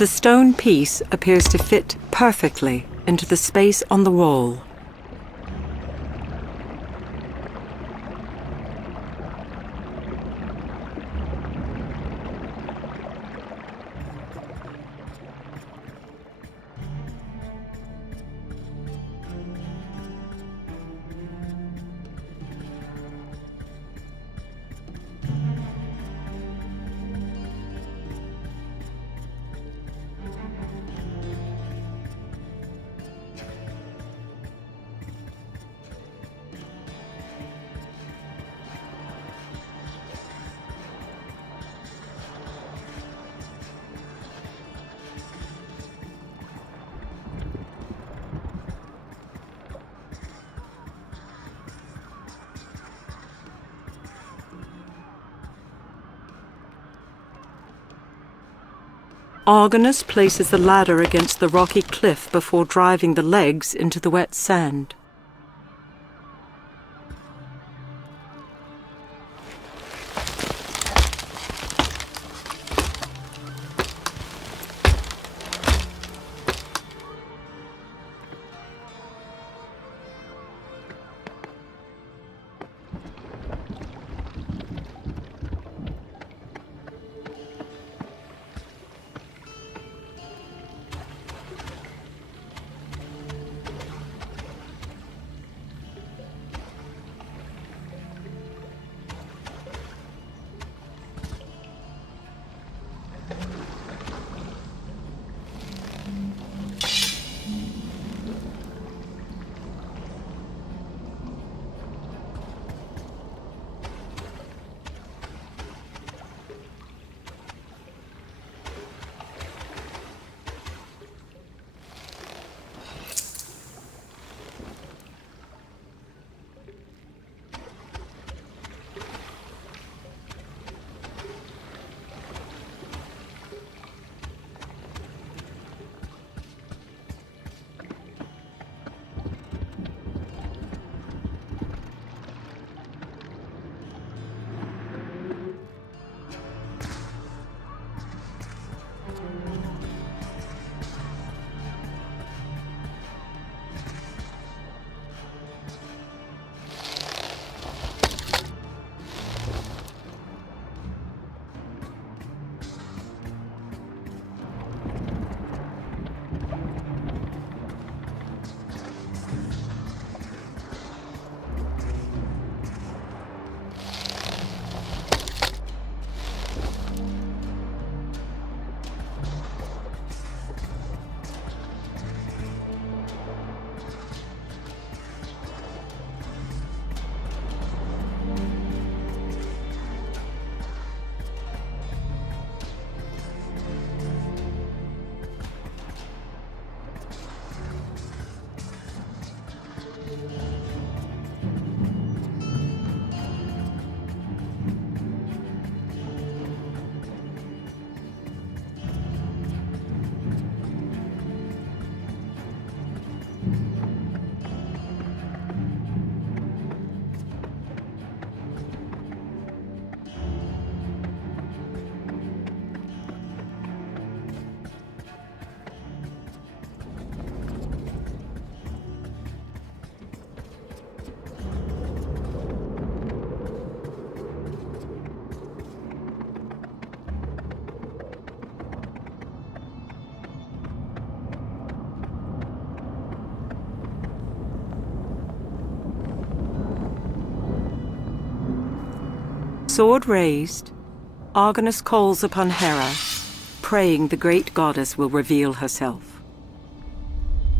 The stone piece appears to fit perfectly into the space on the wall. Argonus places the ladder against the rocky cliff before driving the legs into the wet sand. Sword raised, Argonus calls upon Hera, praying the great goddess will reveal herself.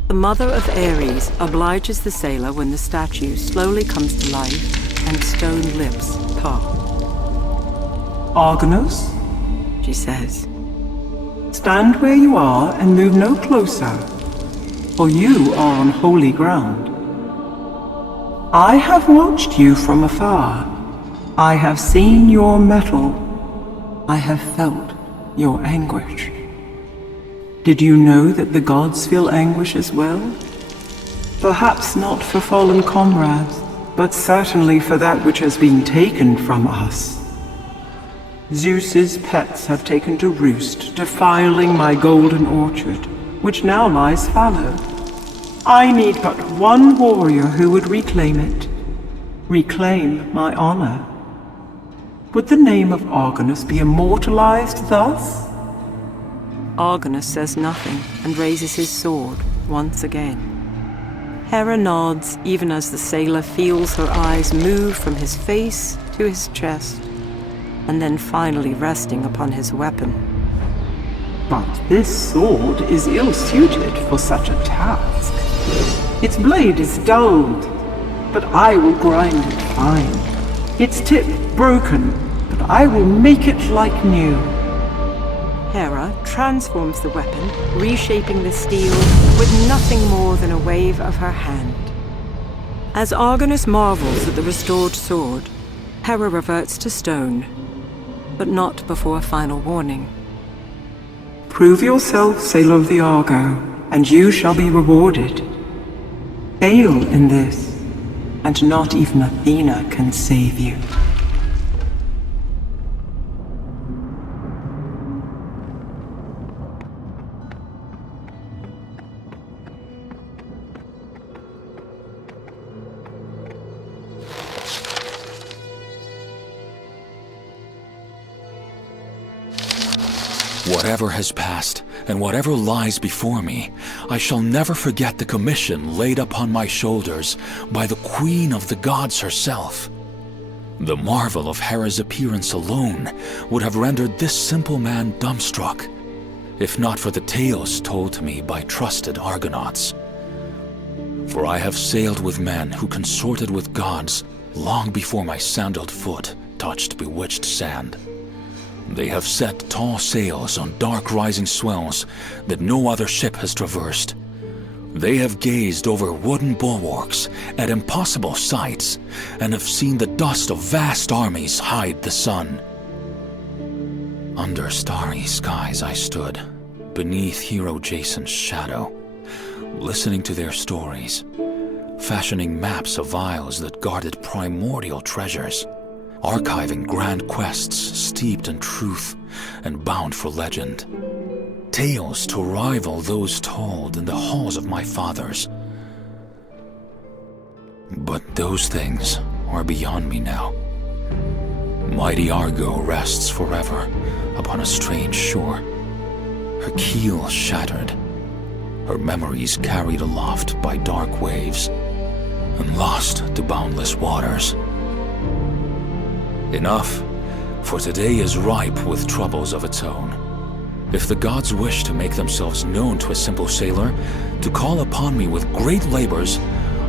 The mother of Ares obliges the sailor when the statue slowly comes to life and stone lips part. Argonus, She says, stand where you are and move no closer, for you are on holy ground. I have watched you from afar. I have seen your mettle. I have felt your anguish. Did you know that the gods feel anguish as well? Perhaps not for fallen comrades, but certainly for that which has been taken from us. Zeus's pets have taken to roost, defiling my golden orchard, which now lies fallow. I need but one warrior who would reclaim it. Reclaim my honor. Would the name of Argonus be immortalized thus? Argonus says nothing and raises his sword once again. Hera nods even as the sailor feels her eyes move from his face to his chest, and then finally resting upon his weapon. But this sword is ill-suited for such a task. Its blade is dulled, but I will grind it fine. Its tip broken, but I will make it like new. Hera transforms the weapon, reshaping the steel with nothing more than a wave of her hand. As Argonus marvels at the restored sword, Hera reverts to stone, but not before a final warning. Prove yourself, sailor of the Argo, and you shall be rewarded. Fail in this, and not even Athena can save you. Whatever has passed, and whatever lies before me, I shall never forget the commission laid upon my shoulders by the Queen of the Gods herself. The marvel of Hera's appearance alone would have rendered this simple man dumbstruck, if not for the tales told to me by trusted Argonauts. For I have sailed with men who consorted with gods long before my sandaled foot touched bewitched sand. They have set tall sails on dark rising swells that no other ship has traversed. They have gazed over wooden bulwarks at impossible sights and have seen the dust of vast armies hide the sun. Under starry skies I stood, beneath hero Jason's shadow, listening to their stories, fashioning maps of isles that guarded primordial treasures, archiving grand quests steeped in truth and bound for legend. Tales to rival those told in the halls of my fathers. But those things are beyond me now. Mighty Argo rests forever upon a strange shore, her keel shattered, her memories carried aloft by dark waves and lost to boundless waters. Enough, for today is ripe with troubles of its own. If the gods wish to make themselves known to a simple sailor, to call upon me with great labors,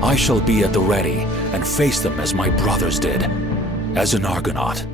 I shall be at the ready and face them as my brothers did, as an Argonaut.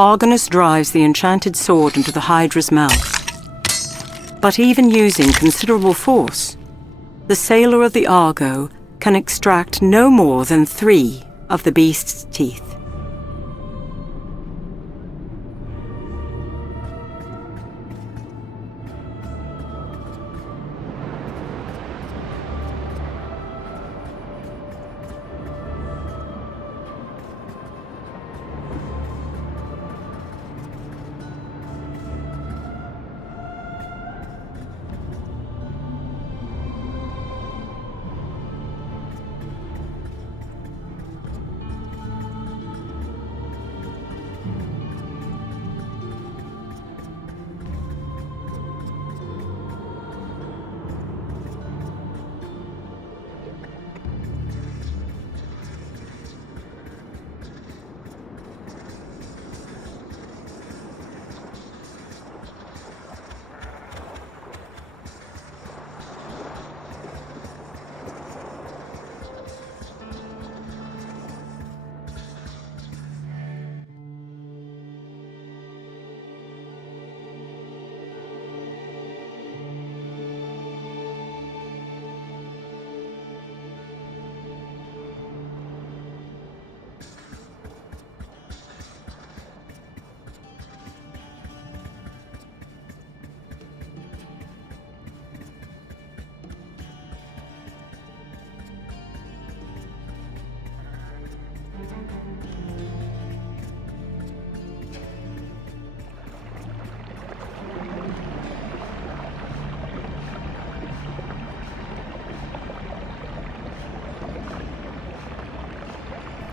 Argonus drives the enchanted sword into the Hydra's mouth. But even using considerable force, the sailor of the Argo can extract no more than 3 of the beast's teeth.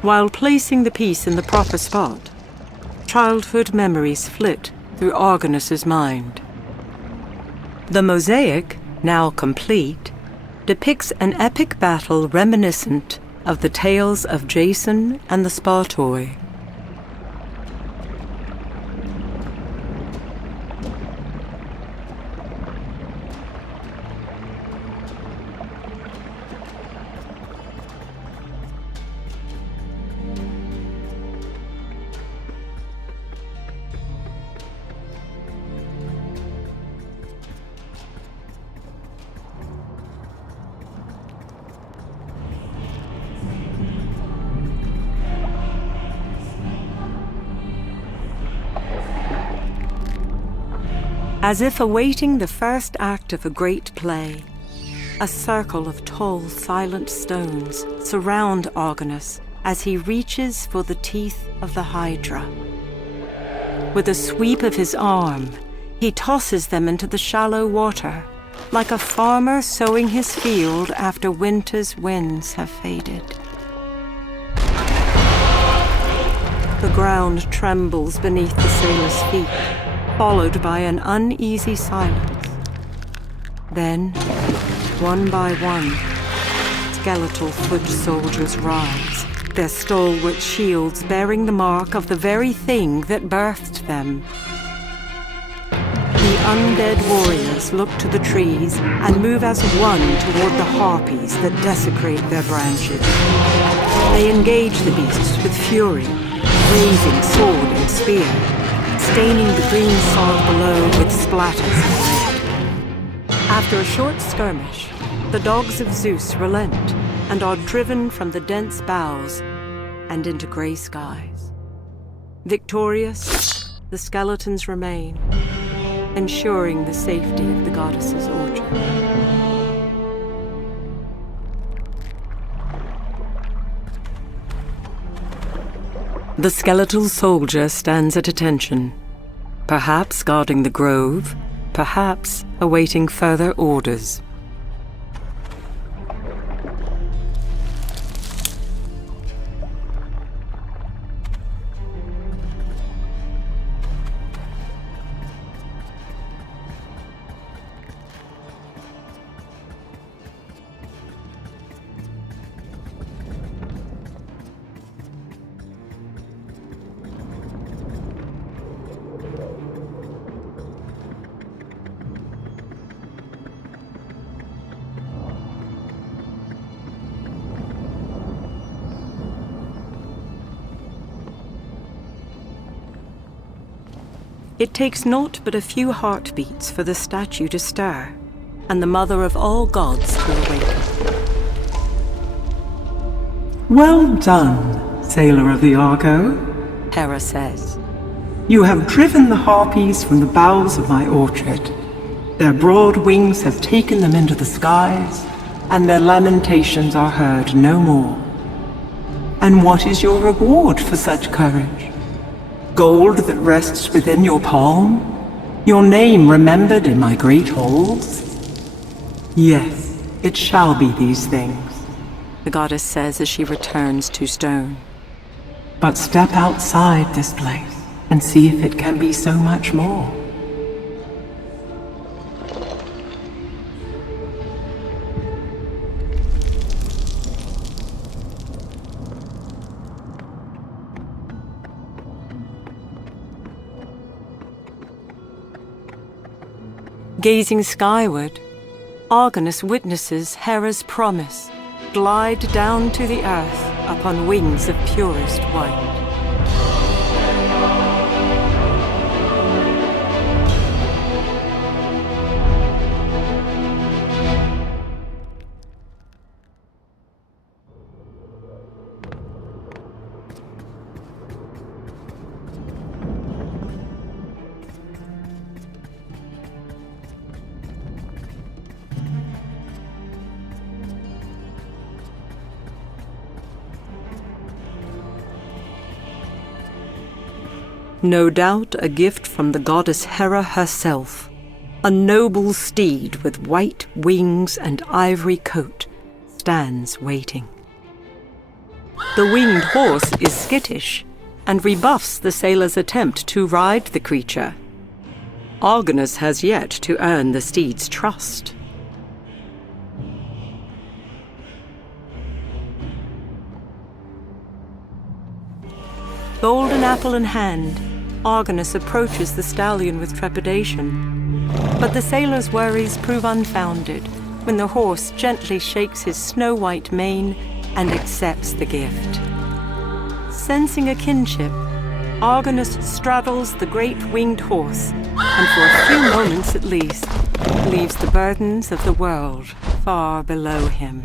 While placing the piece in the proper spot, childhood memories flit through Argonus's mind. The mosaic, now complete, depicts an epic battle reminiscent of the tales of Jason and the Spartoi. As if awaiting the first act of a great play, a circle of tall, silent stones surround Argonus as he reaches for the teeth of the Hydra. With a sweep of his arm, he tosses them into the shallow water, like a farmer sowing his field after winter's winds have faded. The ground trembles beneath the sailor's feet, followed by an uneasy silence. Then, one by one, skeletal foot soldiers rise, their stalwart shields bearing the mark of the very thing that birthed them. The undead warriors look to the trees and move as one toward the harpies that desecrate their branches. They engage the beasts with fury, raising sword and spear, staining the green sod below with splatters of red. After a short skirmish, the dogs of Zeus relent and are driven from the dense boughs and into gray skies. Victorious, the skeletons remain, ensuring the safety of the goddess's orchard. The skeletal soldier stands at attention, perhaps guarding the grove, perhaps awaiting further orders. It takes naught but a few heartbeats for the statue to stir, and the mother of all gods to awaken. Well done, sailor of the Argo. Hera says. You have driven the harpies from the boughs of my orchard. Their broad wings have taken them into the skies, and their lamentations are heard no more. And what is your reward for such courage? Gold that rests within your palm? Your name remembered in my great halls? Yes, it shall be these things. The goddess says as she returns to stone. But step outside this place and see if it can be so much more. Gazing skyward, Argonus witnesses Hera's promise glide down to the earth upon wings of purest white. No doubt a gift from the goddess Hera herself. A noble steed with white wings and ivory coat stands waiting. The winged horse is skittish and rebuffs the sailor's attempt to ride the creature. Argonus has yet to earn the steed's trust. Golden apple in hand, Argonus approaches the stallion with trepidation. But the sailor's worries prove unfounded when the horse gently shakes his snow-white mane and accepts the gift. Sensing a kinship, Argonus straddles the great winged horse, and for a few moments at least, leaves the burdens of the world far below him.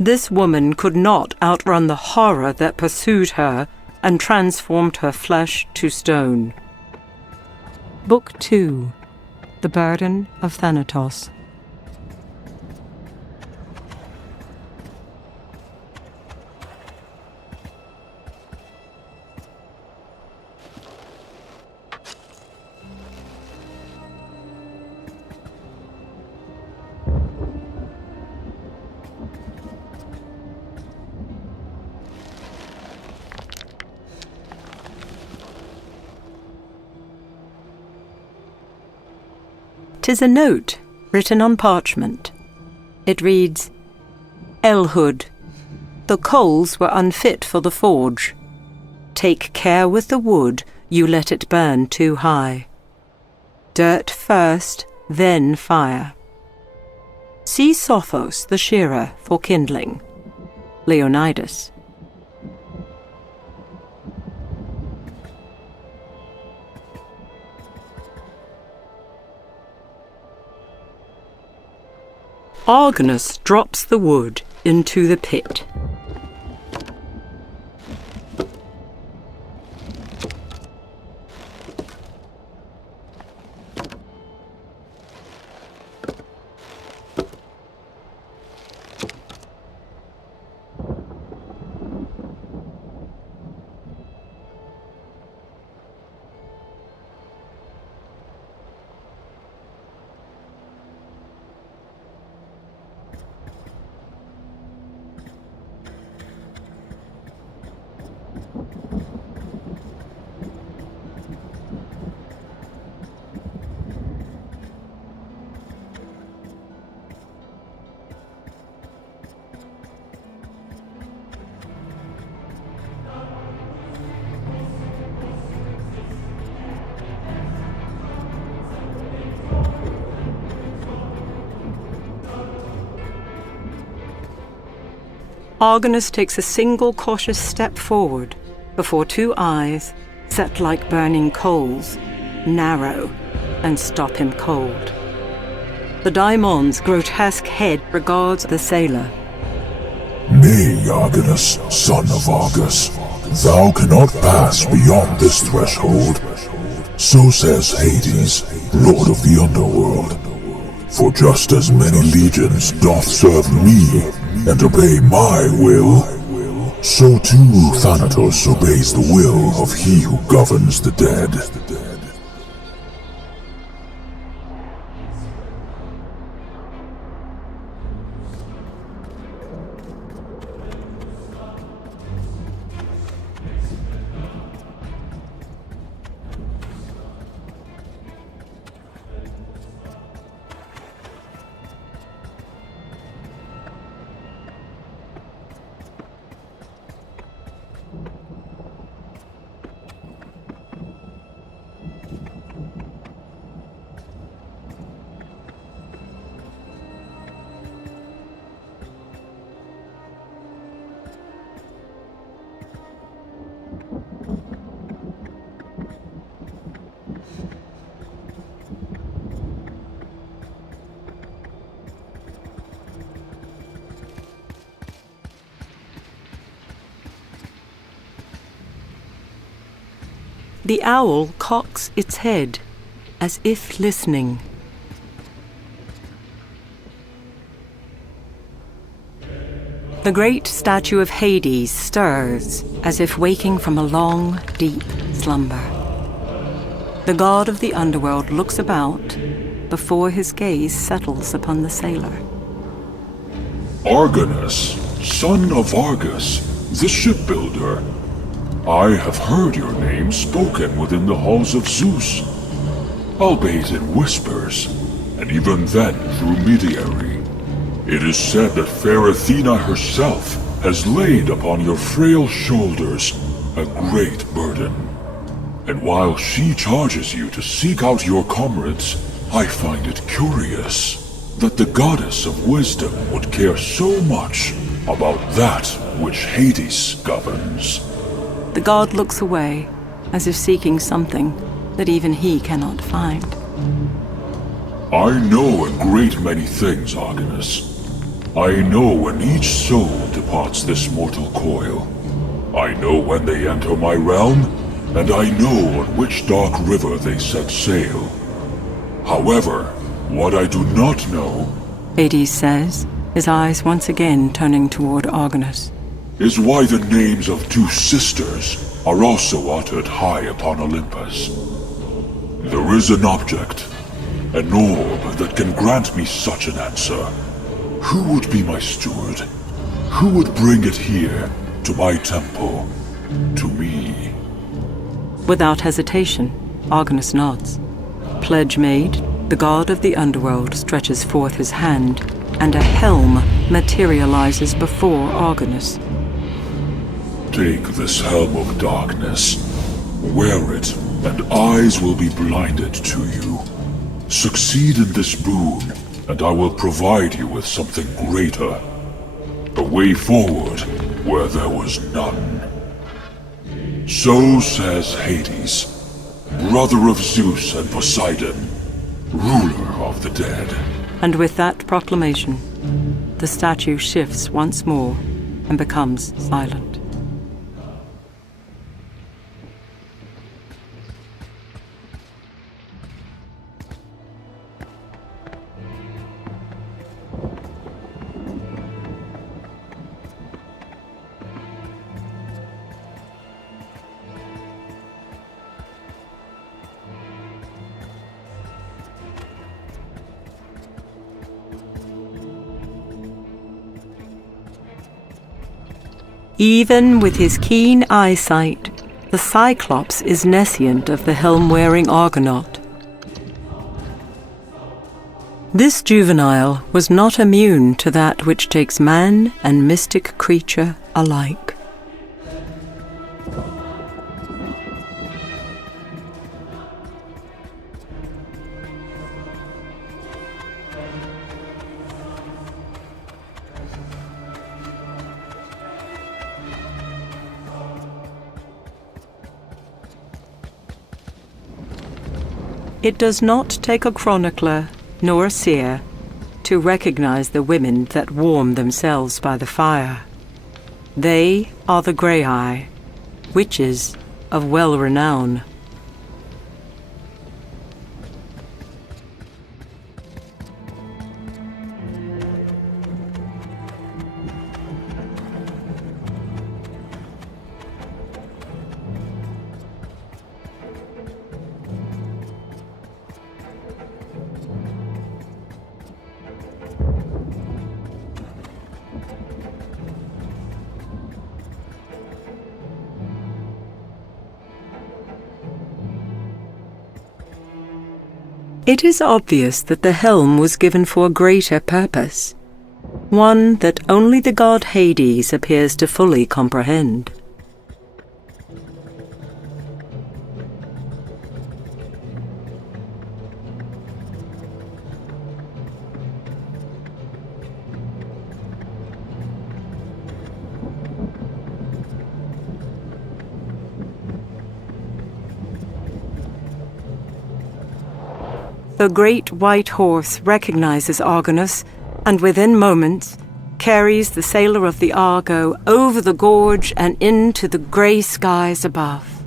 This woman could not outrun the horror that pursued her and transformed her flesh to stone. Book 2. The Burden of Thanatos. "'Tis a note written on parchment. It reads, Elhood, the coals were unfit for the forge. Take care with the wood, you let it burn too high. Dirt first, then fire. See Sophos the shearer for kindling. Leonidas." Argonus drops the wood into the pit. Argonus takes a single cautious step forward before two eyes, set like burning coals, narrow and stop him cold. The Daimon's grotesque head regards the sailor. Nay, Argonus, son of Argus, thou cannot pass beyond this threshold. So says Hades, lord of the underworld. For just as many legions doth serve me and obey my will, so too Thanatos obeys the will of he who governs the dead. The owl cocks its head, as if listening. The great statue of Hades stirs, as if waking from a long, deep slumber. The god of the underworld looks about, before his gaze settles upon the sailor. Argonus, son of Argus, the shipbuilder. I have heard your name spoken within the halls of Zeus, albeit in whispers, and even then through mediary. It is said that fair Athena herself has laid upon your frail shoulders a great burden. And while she charges you to seek out your comrades, I find it curious that the goddess of wisdom would care so much about that which Hades governs. The god looks away, as if seeking something that even he cannot find. I know a great many things, Argonus. I know when each soul departs this mortal coil. I know when they enter my realm, and I know on which dark river they set sail. However, what I do not know, Hades says, his eyes once again turning toward Argonus, is why the names of two sisters are also uttered high upon Olympus. There is an object, an orb that can grant me such an answer. Who would be my steward? Who would bring it here, to my temple, to me? Without hesitation, Argonus nods. Pledge made, the god of the underworld stretches forth his hand, and a helm materializes before Argonus. Take this helm of darkness. Wear it, and eyes will be blinded to you. Succeed in this boon, and I will provide you with something greater. A way forward where there was none. So says Hades, brother of Zeus and Poseidon, ruler of the dead. And with that proclamation, the statue shifts once more and becomes silent. Even with his keen eyesight, the Cyclops is nescient of the helm-wearing Argonaut. This juvenile was not immune to that which takes man and mystic creature alike. It does not take a chronicler nor a seer to recognize the women that warm themselves by the fire. They are the Grey-Eye, witches of well renown. It is obvious that the helm was given for a greater purpose, one that only the god Hades appears to fully comprehend. The great white horse recognizes Argonus, and within moments carries the sailor of the Argo over the gorge and into the grey skies above.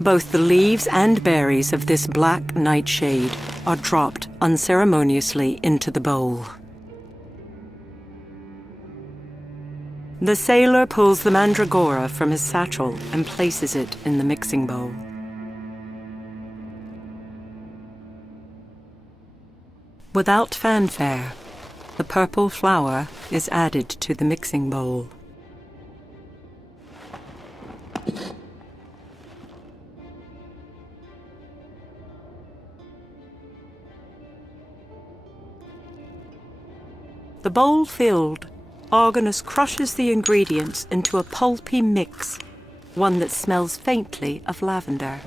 Both the leaves and berries of this black nightshade are dropped unceremoniously into the bowl. The sailor pulls the mandragora from his satchel and places it in the mixing bowl. Without fanfare, the purple flower is added to the mixing bowl. The bowl filled, Argonus crushes the ingredients into a pulpy mix, one that smells faintly of lavender.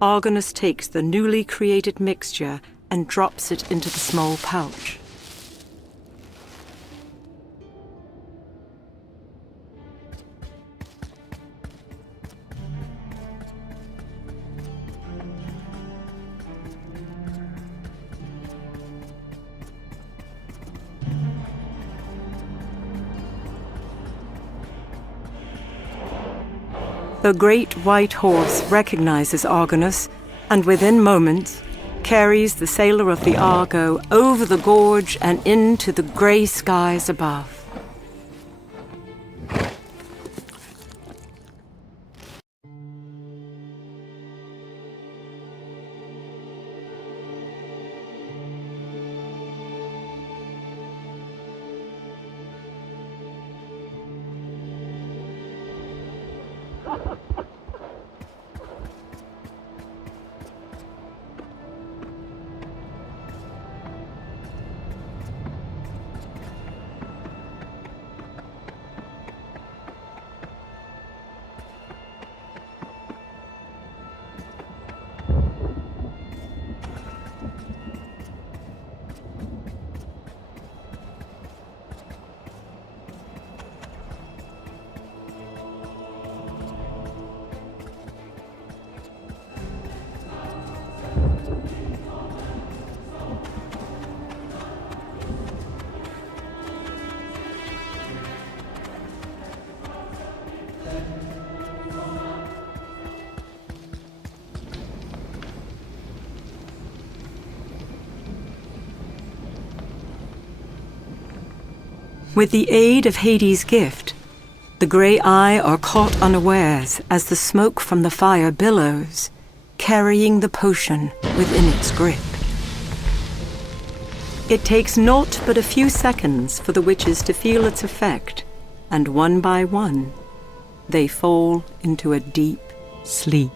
Argonus takes the newly created mixture and drops it into the small pouch. The great white horse recognizes Argonus, and within moments carries the sailor of the Argo over the gorge and into the grey skies above. With the aid of Hades' gift, the Grey Eye are caught unawares as the smoke from the fire billows, carrying the potion within its grip. It takes naught but a few seconds for the witches to feel its effect, and one by one, they fall into a deep sleep.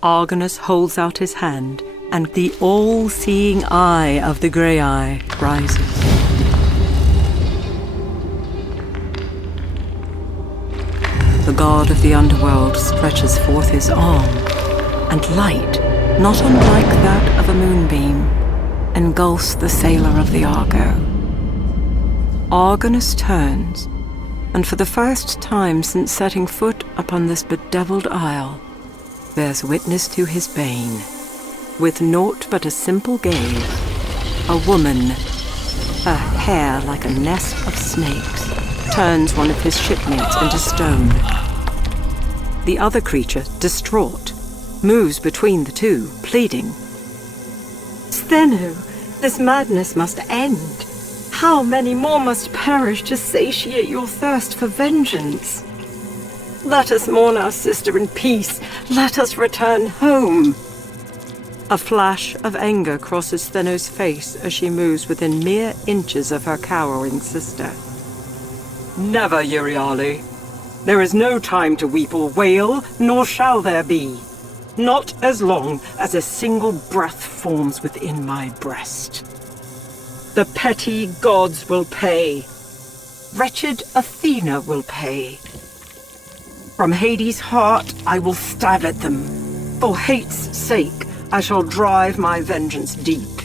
Argonus holds out his hand, and the all-seeing eye of the Grey Eye rises. The god of the underworld stretches forth his arm, and light, not unlike that of a moonbeam, engulfs the sailor of the Argo. Argonus turns, and for the first time since setting foot upon this bedeviled isle, bears witness to his bane. With naught but a simple gaze, a woman, her hair like a nest of snakes, turns one of his shipmates into stone. The other creature, distraught, moves between the two, pleading. Stheno, this madness must end. How many more must perish to satiate your thirst for vengeance? Let us mourn our sister in peace. Let us return home. A flash of anger crosses Stheno's face as she moves within mere inches of her cowering sister. Never, Euryale. There is no time to weep or wail, nor shall there be. Not as long as a single breath forms within my breast. The petty gods will pay. Wretched Athena will pay. From Hades' heart I will stab at them. For hate's sake, I shall drive my vengeance deep.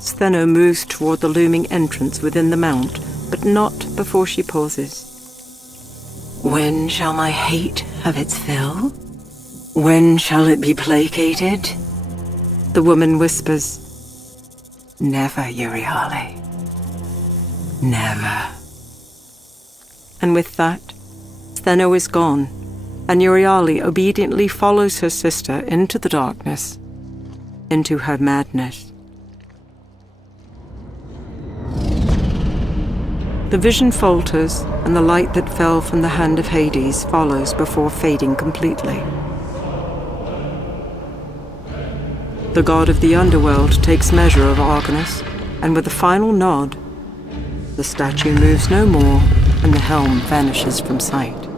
Stheno moves toward the looming entrance within the mount, but not before she pauses. When shall my hate have its fill? When shall it be placated? The woman whispers. Never, Euryale. Never. And with that, Stheno is gone, and Euryale obediently follows her sister into the darkness, into her madness. The vision falters, and the light that fell from the hand of Hades follows before fading completely. The god of the underworld takes measure of Argonus, and with a final nod, the statue moves no more, and the helm vanishes from sight.